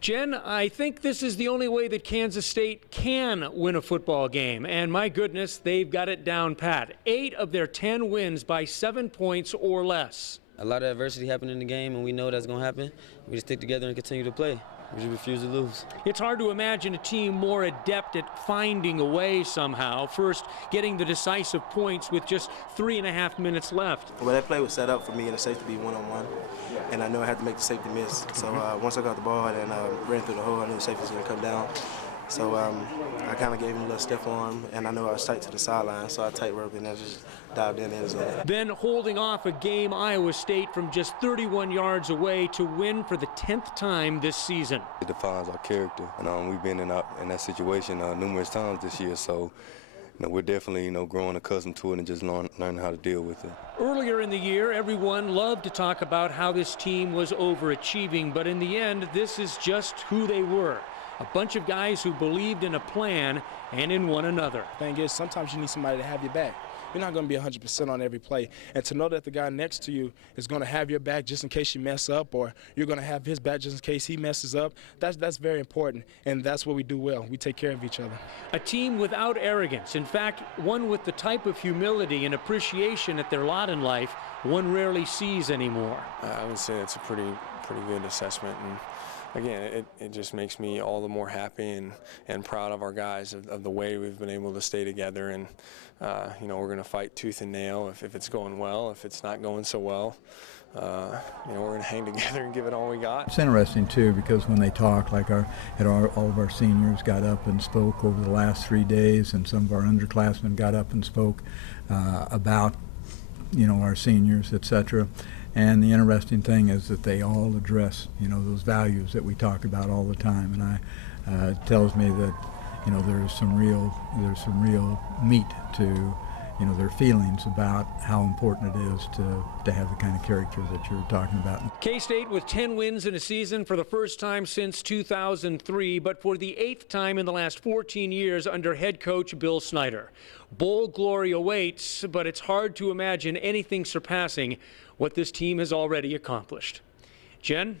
Jen, I think this is the only way that Kansas State can win a football game, and my goodness, they've got it down pat. 8 of their 10 wins by 7 points or less. A lot of adversity happened in the game, and we know that's going to happen. We just stick together and continue to play. We just refuse to lose. It's hard to imagine a team more adept at finding a way somehow. First, getting the decisive points with just 3.5 minutes left. Well, that play was set up for me and the safety to be one-on-one, and I knew I had to make the safety miss. So once I got the ball and ran through the hole, I knew the safety was going to come down. So I kind of gave him a little stiff arm, and I knew I was tight to the sideline, so I tight roped and I just dived in as well. Then holding off a game Iowa State from just 31 yards away to win for the 10th time this season. It defines our character, and we've been in that situation numerous times this year, so we're definitely growing accustomed to it and just learning how to deal with it. Earlier in the year, everyone loved to talk about how this team was overachieving, but in the end, this is just who they were. A bunch of guys who believed in a plan and in one another. The thing is, sometimes you need somebody to have your back. You're not going to be 100% on every play. And to know that the guy next to you is going to have your back just in case you mess up, or you're going to have his back just in case he messes up, that's very important. And that's what we do well. We take care of each other. A team without arrogance. In fact, one with the type of humility and appreciation at their lot in life one rarely sees anymore. I would say that's a pretty good assessment. And again, it just makes me all the more happy and proud of our guys, of the way we've been able to stay together. And we're going to fight tooth and nail if it's going well. If it's not going so well, we're going to hang together and give it all we got. It's interesting too, because when they talk, like all of our seniors got up and spoke over the last 3 days, and some of our underclassmen got up and spoke about our seniors, etc. And the interesting thing is that they all address, those values that we talk about all the time, and it tells me that, there's some real meat to, their feelings about how important it is to have the kind of character that you're talking about. K-State with 10 wins in a season for the first time since 2003, but for the 8th time in the last 14 years under head coach Bill Snyder. Bowl glory awaits, but it's hard to imagine anything surpassing what this team has already accomplished. Jen?